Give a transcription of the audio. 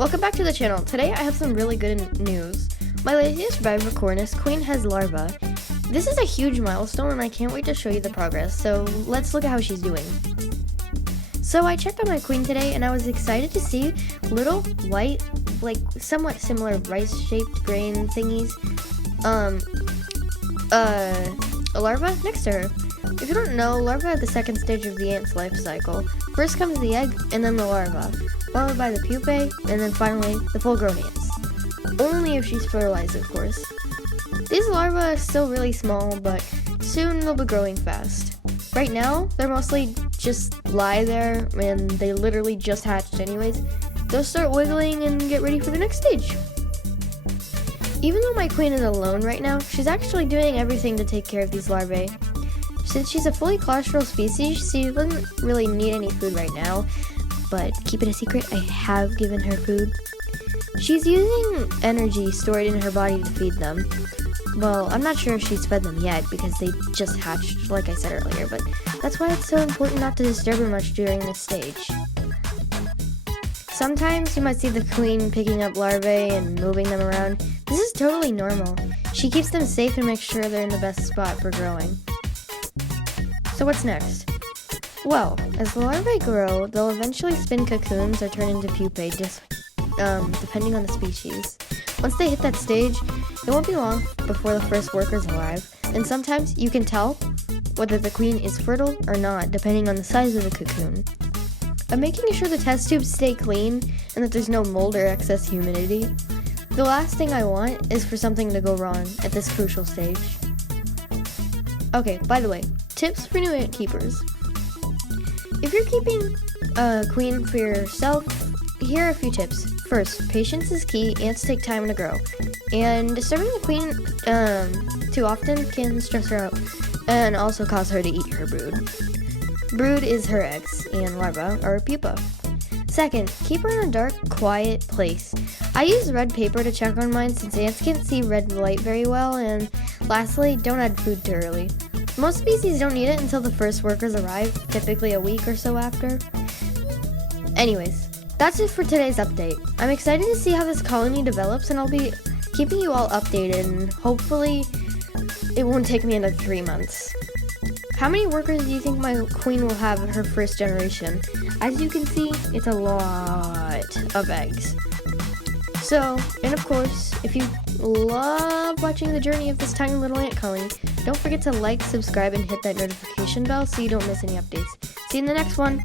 Welcome back to the channel. Today I have some really good news. My latest Vivicornis queen has larvae. This is a huge milestone and I can't wait to show you the progress, so let's look at how she's doing. So I checked on my queen today and I was excited to see little white, like somewhat similar rice-shaped grain thingies, a larva next to her. If you don't know, larvae are the second stage of the ant's life cycle. First comes the egg and then the larva, followed by the pupae, and then finally the full-grown ants. Only if she's fertilized, of course. These larvae are still really small, but soon they'll be growing fast. Right now, they're mostly just lie there, and they literally just hatched anyways. They'll start wiggling and get ready for the next stage. Even though my queen is alone right now, she's actually doing everything to take care of these larvae. Since she's a fully claustral species, she doesn't really need any food right now, but keep it a secret, I have given her food. She's using energy stored in her body to feed them. Well, I'm not sure if she's fed them yet because they just hatched, like I said earlier, but that's why it's so important not to disturb her much during this stage. Sometimes you might see the queen picking up larvae and moving them around. This is totally normal. She keeps them safe and makes sure they're in the best spot for growing. So what's next? Well, as the larvae grow, they'll eventually spin cocoons or turn into pupae, depending on the species. Once they hit that stage, it won't be long before the first workers arrive, and sometimes you can tell whether the queen is fertile or not, depending on the size of the cocoon. I'm making sure the test tubes stay clean and that there's no mold or excess humidity. The last thing I want is for something to go wrong at this crucial stage. Okay, by the way, tips for new ant keepers. If you're keeping a queen for yourself, here are a few tips. First, patience is key. Ants take time to grow, and disturbing the queen too often can stress her out and also cause her to eat her brood. Brood is her eggs, and larvae are her pupa. Second, keep her in a dark, quiet place. I use red paper to check on mine since ants can't see red light very well, and lastly, don't add food too early. Most species don't need it until the first workers arrive, typically a week or so after. Anyways, that's it for today's update. I'm excited to see how this colony develops, and I'll be keeping you all updated, and hopefully it won't take me another 3 months. How many workers do you think my queen will have in her first generation? As you can see, it's a lot of eggs. So, and of course, if you love watching the journey of this tiny little ant colony, don't forget to like, subscribe, and hit that notification bell so you don't miss any updates. See you in the next one!